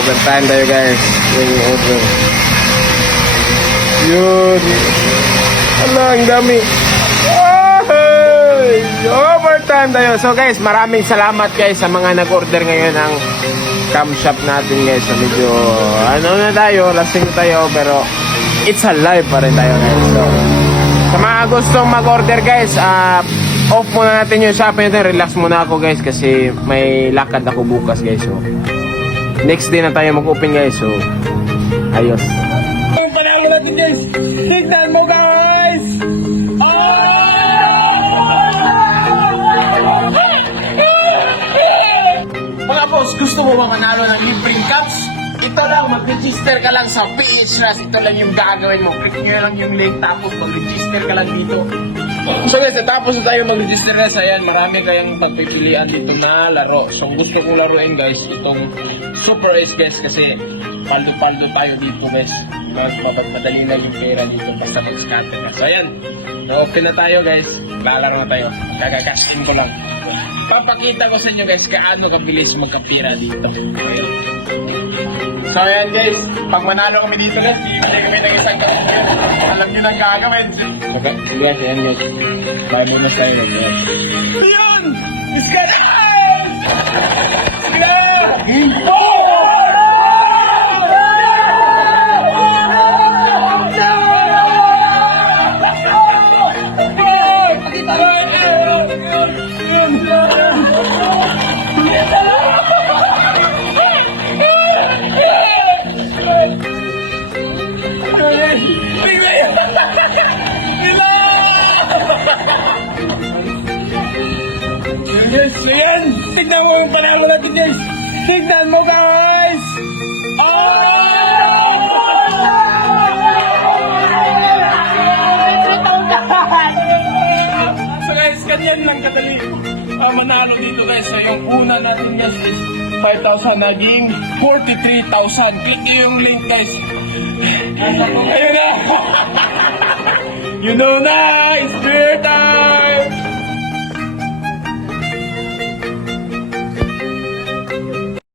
Overtime tayo guys. Yung order. Yun. Ala, ang dami. Ay, overtime tayo. So guys, maraming salamat guys sa mga nag-order ngayon ng cam shop natin guys. So medyo ano na tayo, lasting tayo pero it's alive pa rin tayo guys. So sa mga gustong mag-order guys, off muna natin yung shop natin. Relax muna ako guys kasi may lakad ako bukas guys. So next day na tayo mag-open guys. So ayos. Yung panalo natin guys. Tignan mo guys. Mga boss, gusto mo ba manalo ng libreng caps? Ito lang, mag-register ka lang sa PHRAS. Ito lang yung gagawin mo. Click nyo lang yung link tapos mag-register ka lang dito. So guys, tapos na tayo mag-register guys. Ayan, marami kayong pagpipilian dito na laro. So gusto kong laruin guys, itong Super Ace guys kasi paldo-paldo tayo dito guys. Madali lang yung pera dito basta mag-scatter ka. So ayan, open na tayo guys. Lalaro na tayo. Gagagasin ko lang. Papakita ko sa inyo guys kaano kabilis magkapira dito. Ayan. So ayan guys, pag manalo kami dito guys, bibili kami ng isang gamit. Alam nyo nang gagawin. Okay, guys, ayan guys. Bye muna tayo guys. Ayun! Iska na! Iska! Yes, ayan! Tignan mo yung panalo natin guys! Tignan mo guys! So guys, ganyan lang kadali manalo dito guys. So yung una natin guys is 5,000 naging 43,000. Click nyo yung link guys. Ayun na! You know na!